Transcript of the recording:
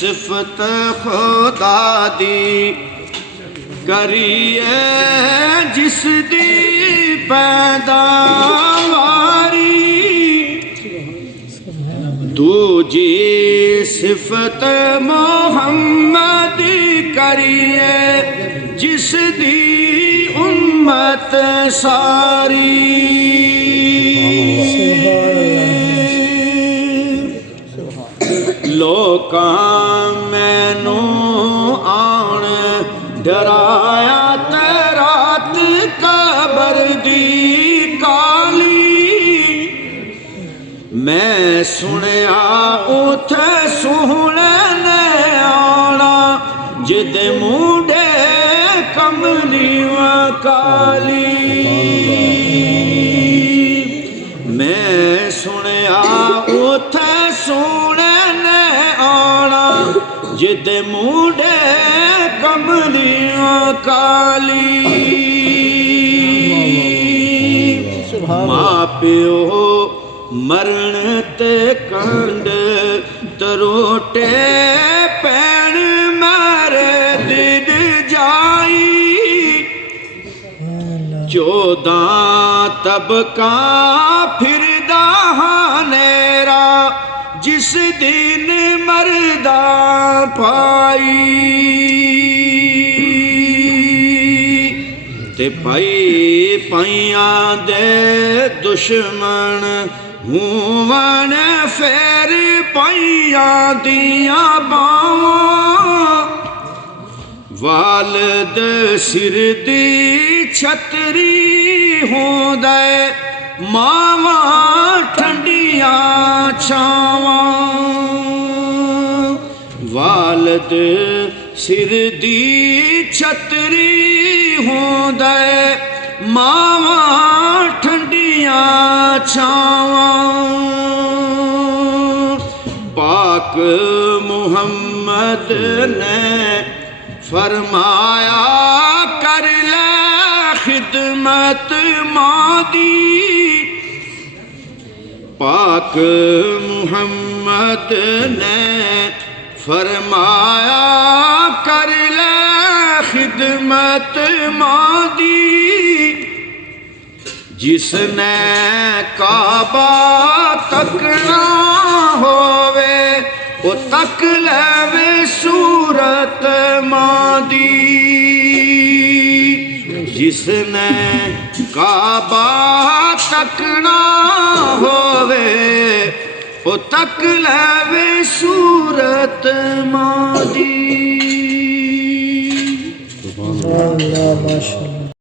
صفت خدا دی کریے جس دی پیداواری دوجی صفت محمد کریے جس دی امت ساری لوکاں مینو آن ڈرایا تے رات قبر دی کالی میں سنیا اوتھے سوہنے نے آنا جد موڈے کملی و کالی میں سنیا اوتھے سونے نے آنا جد موڈے کملی و کالی ماں پیو مرن تے کنڈ تروٹے پین مارے دل جائی 14 طبقہ پھردا ہانیرا جس دن مردہ پائی تے پائی پائیاں دے دشمن ہون پھر پائیاں دیاں باواں والد سر دی چھتری ہوندے ماواں ٹھنڈیاں چھاواں والد سر دی چھتری ہوندے ماواں ٹھنڈیاں چھاواں پاک محمد نے فرمایا کر لے خدمت ماں دی پاک محمد نے فرمایا کر لے خدمت ماں دی جس نے کعبہ تکنا ہووے وہ تک لے صورت ماں دی جس نے کعبہ تکنا ہووے وہ تک لے صورت ماں دی. سبحان اللہ، ماشاءاللہ.